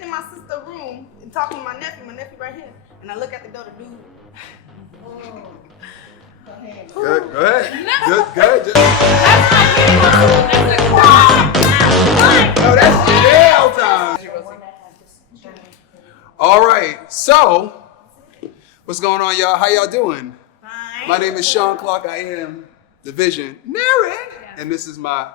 sitting in my sister's room and talking to my nephew right here, and I look at the door, the dude. Go ahead. Go ahead. Good. No, that's jail time. All right, so what's going on, y'all? How y'all doing? Fine. My name is Sean Clark. I am the Vision Narrator, and this is my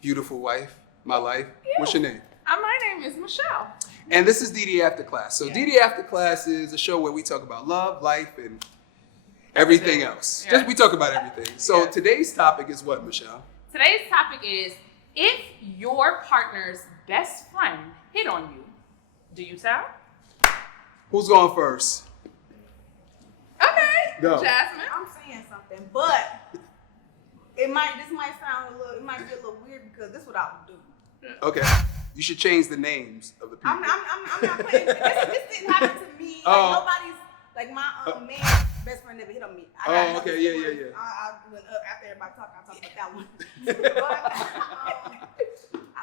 beautiful wife, my life. Yeah. What's your name? My name is Michelle. And this is DDA After Class. So DDA After Class is a show where we talk about love, life, and everything else. Yeah. Just we talk about everything. So today's topic is what, Michelle? Today's topic is, if your partner's best friend hit on you, do you tell? Who's going first? Okay, Go. Jasmine. I'm saying something, but this might sound it might be a little weird because this is what I would do. Okay. You should change the names of the people. I'm not putting this didn't happen to me. Nobody's like my man's best friend never hit on me. Okay, yeah. I went up after everybody talked. I talked about that one. But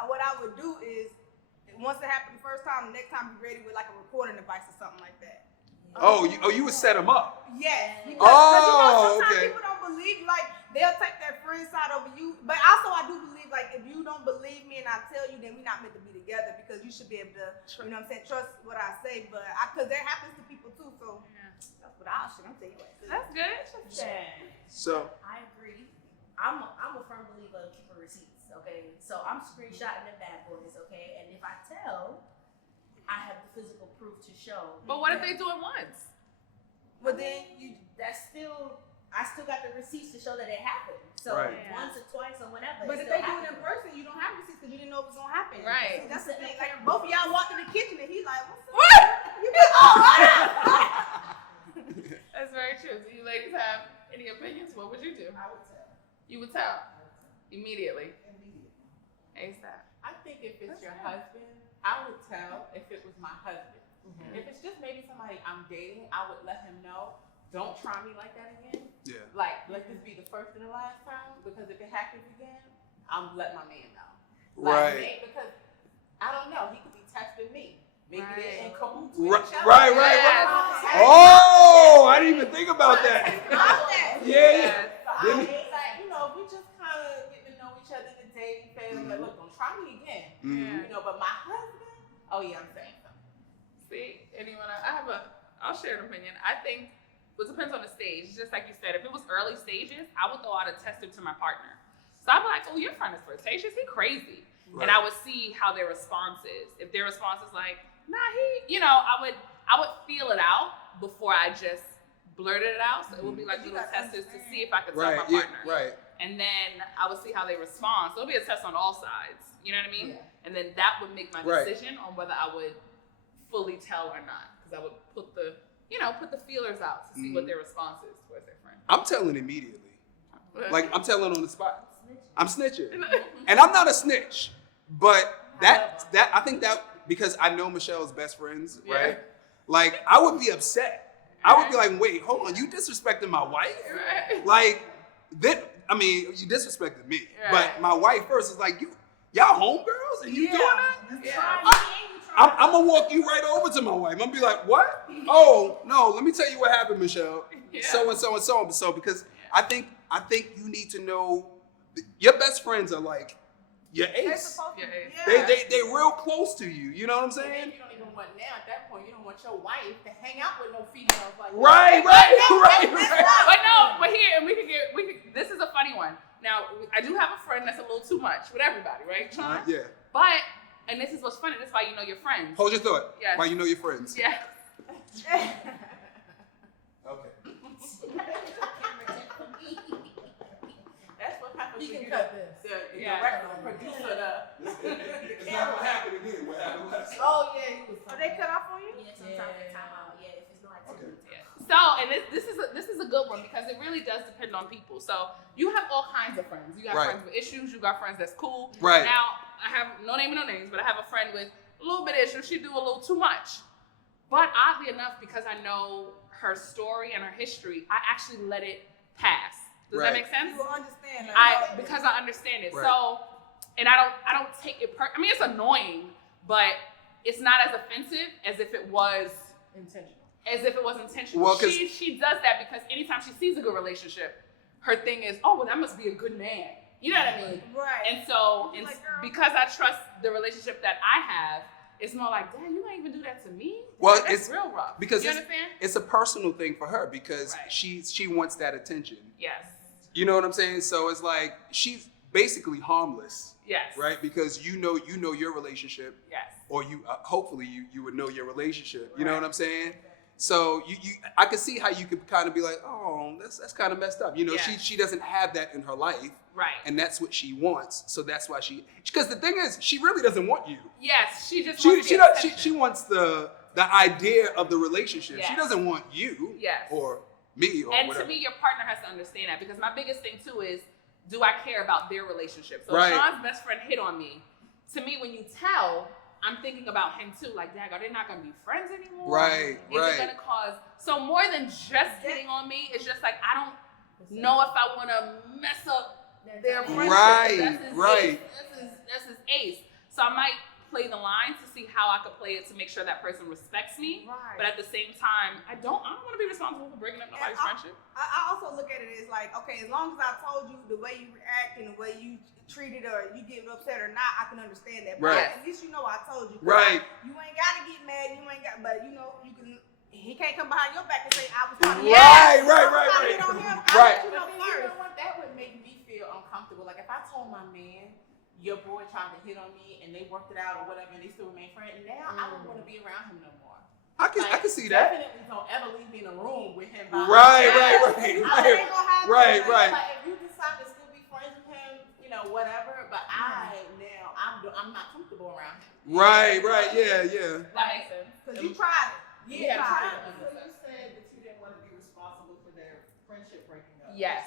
what I would do is, once it happened the first time, the next time be ready with like a recording device or something like that. You would set them up. Yes. Because, sometimes okay. people don't believe, like, they'll take their friend's side over you. But also, I do believe, like, if you don't believe me and I tell you, then we're not meant to be together, because you should be able to, you know what I'm saying, trust what I say. But because that happens to people too, so that's what I'm telling you. That's good. So I agree. I'm a firm believer of keeping receipts. Okay, so I'm screenshotting the bad boys. Okay, and if I tell, I have the physical proof to show. But what if they do it once? But then I still got the receipts to show that it happened. So once or twice or whatever. But if they do it in person, you don't have receipts because you didn't know it was gonna happen. Right. See, that's the thing. Like, both of y'all walked in the kitchen and he's like, "What's up?" What? You be That's very true. Do you ladies have any opinions? What would you do? I would tell. You would tell immediately. ASAP. I think if it's your husband, I would tell if it was my husband. Mm-hmm. If it's just maybe somebody I'm dating, I would let him know, don't try me like that again. Yeah. Like, let this be the first and the last time, because if it happens again, I'm let my man know. Right. Because I don't know, he could be testing me. Maybe they're in cahoots with Right. each other. Right. Oh, I didn't even think about that. Yeah. So it's like, if we just kind of get to know each other in the dating phase, I'm like, look, don't try me again. Mm-hmm. But my husband, oh yeah, I'm saying something. See, anyone? I'll share an opinion. I think it depends on the stage. Just like you said, if it was early stages, I would go out and test it to my partner. So I'd be like, "Oh, your friend is flirtatious. He crazy," and I would see how their response is. If their response is like, "Nah, I would feel it out before I just blurted it out. So it would be like little tests to see if I could tell my partner. Right. And then I would see how they respond. So it'll be a test on all sides. You know what I mean? Yeah. And then that would make my decision on whether I would fully tell or not. Because I would put the feelers out to see what their response is towards their friend. I'm telling immediately. Like, I'm telling on the spot. I'm snitching. And I'm not a snitch. But I think that, because I know Michelle's best friends, right? Like, I would be upset. I would be like, wait, hold on, you disrespected my wife? Right. Like, you disrespected me. Right. But my wife first is like, y'all homegirls and you doing that? Yeah. I'm gonna walk you right over to my wife. I'm gonna be like, what? Oh, no, let me tell you what happened, Michelle. Yeah. So and so and so and so, because I think you need to know your best friends are like your ace. They real close to you. You know what I'm saying? You don't even want, now at that point, you don't want your wife to hang out with no females like Right. But here, and we could, this is a funny one. Now, I do have a friend that's a little too much with everybody, right, Sean? Yeah. But, and this is what's funny, this is why you know your friends. Hold your thought. Yes. Why you know your friends. Yeah. Okay. That's what happens You when can you cut this. the director, the producer, It's not what happened again. What happened last time? Oh yeah, he was. Are they cut off on you? Yeah, sometimes they time out. Yeah, if it's no activity. Okay. So, and this is a good one because it really does depend on people. So, you have all kinds of friends. You got friends with issues. You got friends that's cool. Right. Now, I have no names, but I have a friend with a little bit of issues. She do a little too much. But oddly enough, because I know her story and her history, I actually let it pass. Does that make sense? You will understand. Because I understand it. Right. So, and I don't take it I mean, it's annoying, but it's not as offensive as if it was Intentional. Well, Well, she does that because anytime she sees a good relationship, her thing is, oh, well, that must be a good man. You know what I mean? Right. And so, Like, girl. because I trust the relationship that I have, it's more like, damn, you ain't even do that to me? Well, That's it's real rough. because you understand? it's a personal thing for her because Right. she wants that attention. Yes. You know what I'm saying? So it's like she's basically harmless, Yes. right? Because you know your relationship, Yes. or you hopefully you would know your relationship. You know Right. what I'm saying? So I could see how you could kind of be like, oh, that's kind of messed up. You know, Yeah. she doesn't have that in her life, Right. and that's what she wants. So that's why because the thing is, she really doesn't want you. Yes. She just She wants she, the does, attention. she wants the idea of the relationship. She Yes. doesn't want you Yes. or me or And whatever. to me, your partner has to understand that because my biggest thing too is, do I care about their relationship? So Right. if Sean's best friend hit on me, to me, when you tell, I'm thinking about him too. Like, dag, are they not going to be friends anymore? Right, Is right. it going to cause... So more than just hitting on me, it's just like, I don't know if I want to mess up their friendship. Right, That's his right. Ace. That's his ace. So I might play the line to see how I could play it to make sure that person respects me. Right. But at the same time, I don't want to be responsible for breaking up nobody's friendship. I also look at it as like, okay, as long as I told you the way you react and the way you treat it or you get upset or not, I can understand that. But Right. at least you know I told you. Right. You ain't got to get mad. You ain't got, but you know, you can. He can't come behind your back and say I was trying to Right, hit right. on him. Right. You know, But then, you first. know what? That would make me feel uncomfortable. Like if I told my man, your boy tried to hit on me and they worked it out or whatever and they still remain friends, now I don't want to be around him no more. I can see that. Definitely don't ever leave me in a room with him. By Right, himself. right, I ain't gonna have right, to, right. Like if you decide to still be friends with him, you know, whatever. But I'm not comfortable around him. Right, yeah. That makes sense. Because you tried it. Yeah, You tried it. So you said that you didn't want to be responsible for their friendship breaking up. Yes.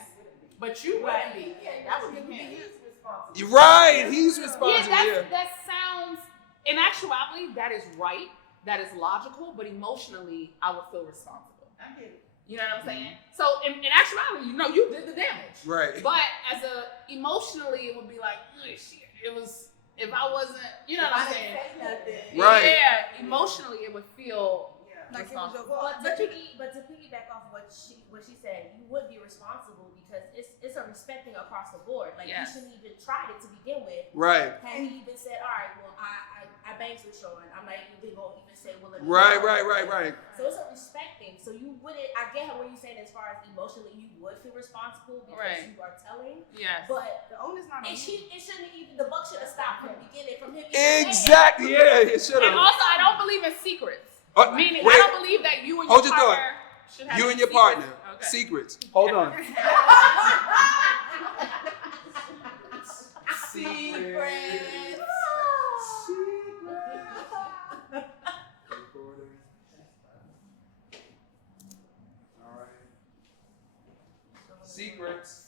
But you wouldn't be. Yeah, That would be he him. is responsible. You're right. He's Yeah, responsible. that sounds, in actuality, that is right. That is logical, but emotionally, I would feel responsible. I get it. You know what I'm saying? So in actuality, you know, you did the damage. Right. But emotionally, it would be like, "Ugh, shit, it was, if I wasn't, you know what I'm saying? Right. Yeah, emotionally, it would feel Like it was your But fault. to piggyback off what she said, you would be responsible because it's a respecting across the board. Like Yes. you shouldn't even tried it to begin with. Right. Had he even said, all right, well I bangs with Sean, I might even go even say, well, let me Right. know. So it's a respecting. So you wouldn't. I get what you're saying as far as emotionally, you would feel responsible because Right. you are telling. yes. But The onus not on it you. shouldn't even the buck should have stopped from the beginning from him. even saying it. Exactly. Yeah, it should And have. also, I don't believe in secrets. Meaning, wait. I don't believe that you and Hold your your partner should have You any and your secrets. partner. Okay. Secrets. Hold on. Secrets. Secrets.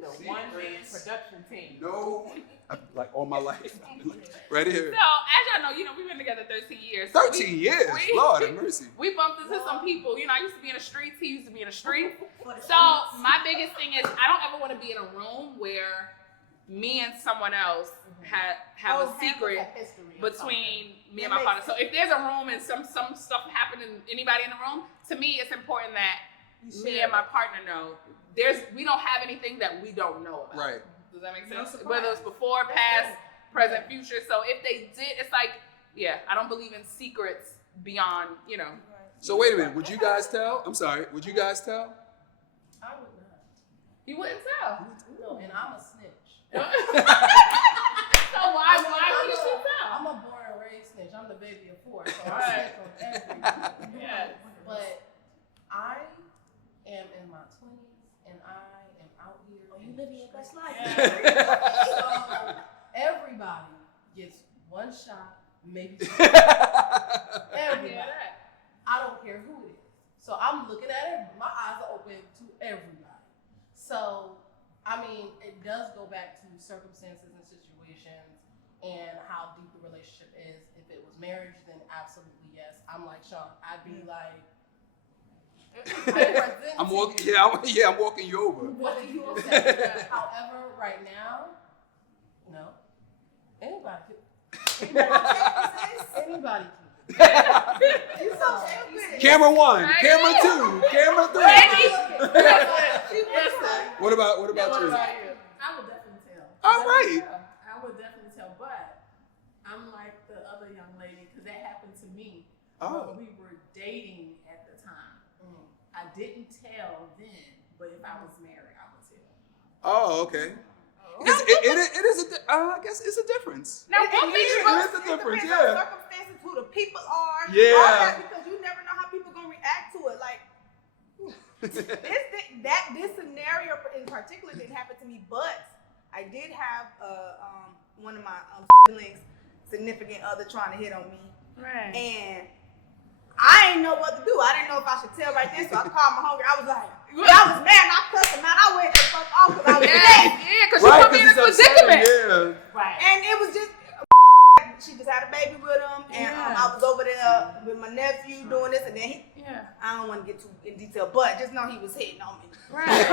The one-man production team. No. Like all my life. Right here. So, as y'all know, we've been together 13 years. So 13 years. Lord have mercy. We bumped into some people. I used to be in the streets. He used to be in the streets. For the So streets. my biggest thing is I don't ever want to be in a room where me and someone else have a secret between me and my partner. So if there's a room and some stuff happening, anybody in the room, to me it's important that me and my partner know we don't have anything that we don't know about. Right. Does that make No sense? surprise. Whether it's before, past, present, future. So if they did, it's like, yeah, I don't believe in secrets beyond, So wait a minute. Would you guys tell? I'm sorry. Would you guys tell? I would not. You wouldn't tell. No, and I'm a snitch. So why wouldn't you tell? I'm a born and raised snitch. I'm the baby of 4, so I Right. snitch on everybody. Yes. But I am in my 20s and I am out here. Oh, you living your best life. Yeah. So everybody gets one shot, maybe two. Everybody. Yeah. I don't care who it is. So I'm looking at it. My eyes are open to everybody. So, I mean, it does go back to circumstances and situations and how deep the relationship is. If it was marriage, then absolutely yes. I'm like Sean. I'd be like, I'm walking. Yeah, I'm walking you over. what do you say? However, right now, no. Anybody could. Anybody can. You so stupid. Camera 1, camera 2, camera 3. What about you? I would definitely tell. All right. I would definitely tell, but I'm like the other young lady because that happened to me. Oh. When we were dating at the time. I didn't tell then, but if I was married, I would tell. Oh, okay. It is I guess it's a difference. Now, what makes you It is a difference, It depends yeah. on circumstances, who the people are. Yeah. All that, because you never know how people gonna react to it. Like this scenario in particular didn't happen to me, but I did have one of my siblings, significant other, trying to hit on me, Right. and I didn't know what to do. I didn't know if I should tell right then, so I called my homegirl. I was like, I was mad and I cussed him out. I went the fuck off because I was mad. Yeah, because you put me in this predicament. Yeah. Right. And it was just, she just had a baby with him, and I was over there with my nephew doing this, and then I don't want to get too in detail, but just know he was hitting on me. Right.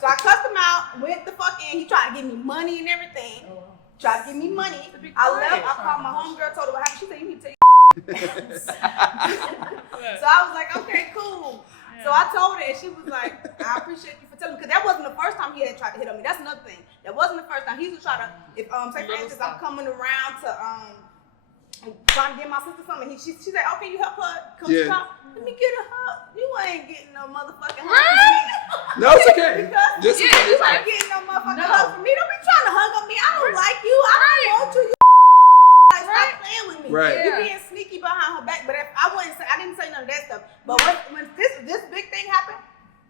So I cussed him out, went the fuck in. He tried to give me money and everything. Tried to give me money. I left. I called my homegirl, told her what happened. She said, you need to tell your So I was like, okay, cool. So I told her, and she was like, I appreciate you for telling me, because that wasn't the first time he had tried to hit on me. That's another thing. That wasn't the first time. He was trying to, if say for instance, I'm coming around to trying to get my sister something. She said, okay, you help her come to shop. Let me get a hug. You ain't getting no motherfucking hug from me. No, it's okay. Because you ain't getting no motherfucking hug from me. Don't be trying to hug on me. I don't like you. I don't want you. Like, stop playing with me. Right. You being sneaky behind her back. But if I didn't say none of that stuff. But when this big thing happened,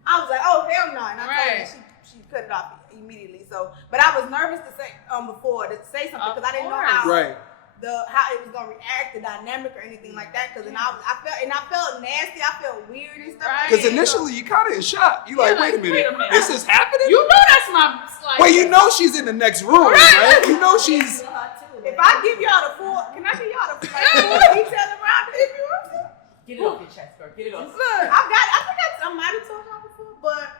I was like, oh hell no. And I told her she cut it off immediately. So, but I was nervous to say before to say something because I didn't know how it was gonna react, the dynamic or anything like that. Because I felt nasty. I felt weird and stuff. Because initially you kind of in shock. You like, wait a minute, this is happening? You know that's my. Like, well, you know she's in the next room, right? You know she's. If I give y'all the full, can I give y'all the full detail around it if you want to? Get it off your chest, girl. Get it off. Look, I think I might have told y'all before, but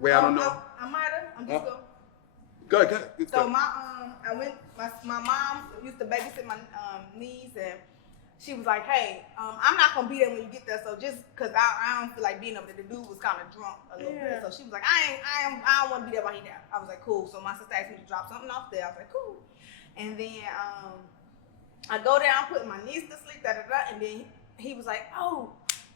Wait, I don't know. I might have. I'm just going. Go ahead. So my mom used to babysit my niece, and she was like, hey, I'm not gonna be there when you get there, so just cause I don't feel like being up there. The dude was kind of drunk a little bit, so she was like, I don't want to be there while he there. I was like, cool. So my sister asked me to drop something off there. I was like, cool. And then I go down, put my niece to sleep, and then he was like, oh,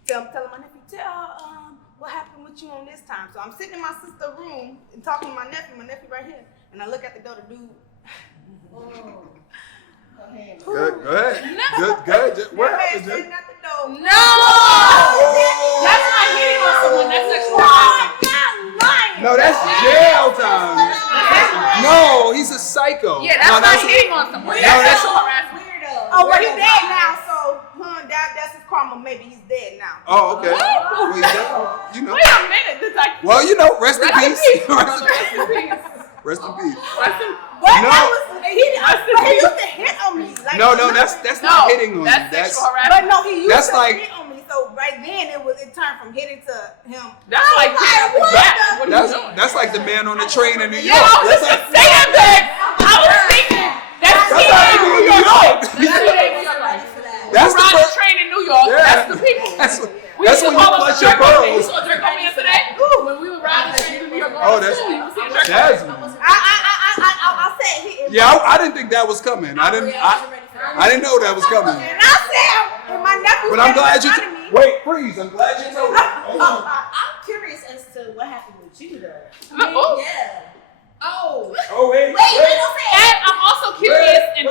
telling my nephew, tell what happened with you on this time. So I'm sitting in my sister's room and talking to my nephew right here, and I look at the door, the dude. Go ahead. Good. What happened, Jay? At the door. No! That's not hitting on someone. That's sexual harassment. I'm not lying. No, that's jail time. No, he's a psycho. Yeah, that's not hitting on someone. That's sexual harassment. Oh, well, he's dead now, so that's his karma. Maybe he's dead now. Oh, okay. What? Well, you know. Wait a minute. This like, Well, you know, rest in peace. Rest in peace. Rest in peace. But No. he used to hit on me. Like, No, that's not hitting on you. That's sexual harassment. But no, he used That's to like- hit on me. So right then it turned from hitting to him. That's like hitting what back. the- What are you doing? That's like the man on the train in New York. Yeah, I was That's just like gonna say that, babe. I was thinking. That's how they do in New York. That's you the ride the first. train in New York. Yeah. That's the people. That's We used to when you call clutch them your the jerk on me. You pearls. saw jerk on me yesterday? When we would ride the train in New York. Oh, that's Jasmine. I said hit. Yeah, I didn't think that was coming. I didn't know that was coming. And I said, and my nephew. But I'm glad you. said in front of me, Wait, freeze! I'm glad you told me. I'm curious as to what happened with you, though. Oh. Yeah. Oh. Oh wait. And I'm also curious in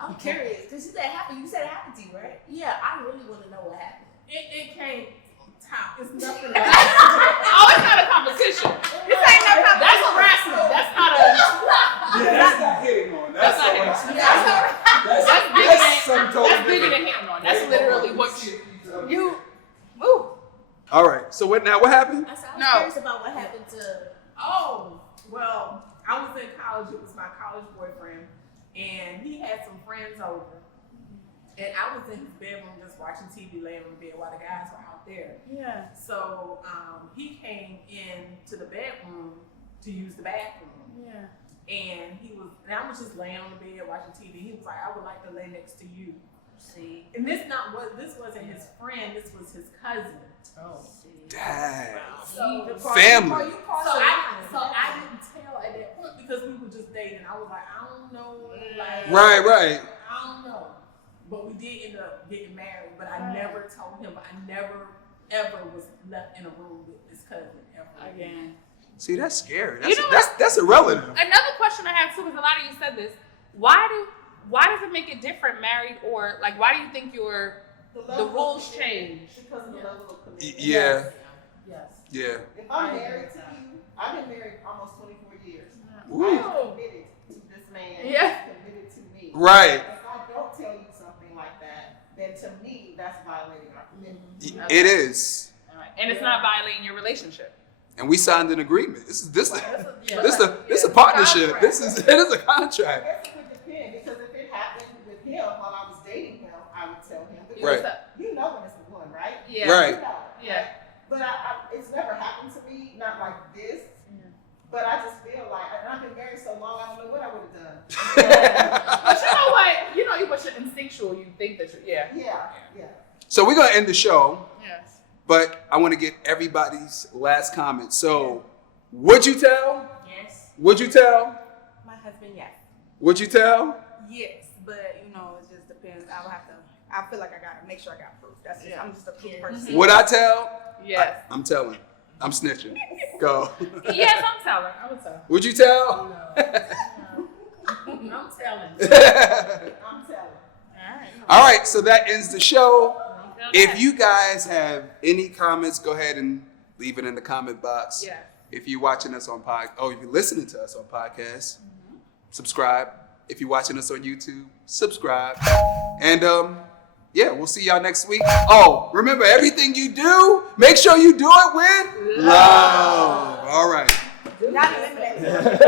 I'm curious. Because you said it happened to you, right? Yeah, I really want to know what happened. It came top. It's nothing. Oh, it's not a competition. This ain't no competition. That's harassment. That's not a. Yeah, that's not hitting on. That's not hitting on. That's some That's totally bigger different. than hitting on. That's literally what you. Move. All right. So what now? What happened? I was No. curious about what happened to. Oh, well, I was in college. It was my college boyfriend, and he had some friends over. And I was in his bedroom just watching TV, laying in bed while the guys were out there. Yeah. So he came in to the bedroom to use the bathroom. Yeah. And I was just laying on the bed watching TV. He was like, I would like to lay next to you. See. And this wasn't his friend, this was his cousin. Oh. Dang. So, Family. So I didn't tell at that point because we were just dating. I was like, I don't know. Like, Right. I don't know. But we did end up getting married. But I never told him. I never, ever was left in a room with his cousin ever Again. See, that's scary. That's, that's a relative. Another question I have too, because a lot of you said this. Why does it make it different, married or like? Why do you think the rules change? Because of the level of commitment. Yeah. Yes. Yeah. If I'm married to you, I've been married almost 24 years. Ooh. I am committed to this man. Yeah. He's committed to me. Right. If I don't tell you something like that, then to me, that's violating our commitment. It is. And it's not violating your relationship. And we signed an agreement. This is a partnership. Contract. It is a contract. I guess it would depend because if it happened with him while I was dating him, I would tell him. Because Right. You know when it's the one, right? Yeah. Right. You know, Yeah. right? But it's never happened to me, not like this. But I just feel like, and I've been married so long, I don't know what I would have done. But you know what? You know, but you're instinctual. You think that Yeah. So we're gonna end the show, Yes. but I want to get everybody's last comment. So, would you tell? Yes. Would you tell? My husband, yes. Would you tell? Yes, but it just depends. I feel like I gotta make sure I got proof. That's just, I'm just a proof person. Would I tell? Yes. I'm telling. I'm snitching. Go. Yes, I'm telling. I would tell. Would you tell? I'm telling. I'm telling. All right. All right, so that ends the show. Okay. If you guys have any comments, go ahead and leave it in the comment box. Yeah. If you're watching us on if you're listening to us on podcast, subscribe. If you're watching us on YouTube, subscribe. And we'll see y'all next week. Oh, remember, everything you do, make sure you do it with love. All right. Not eliminate.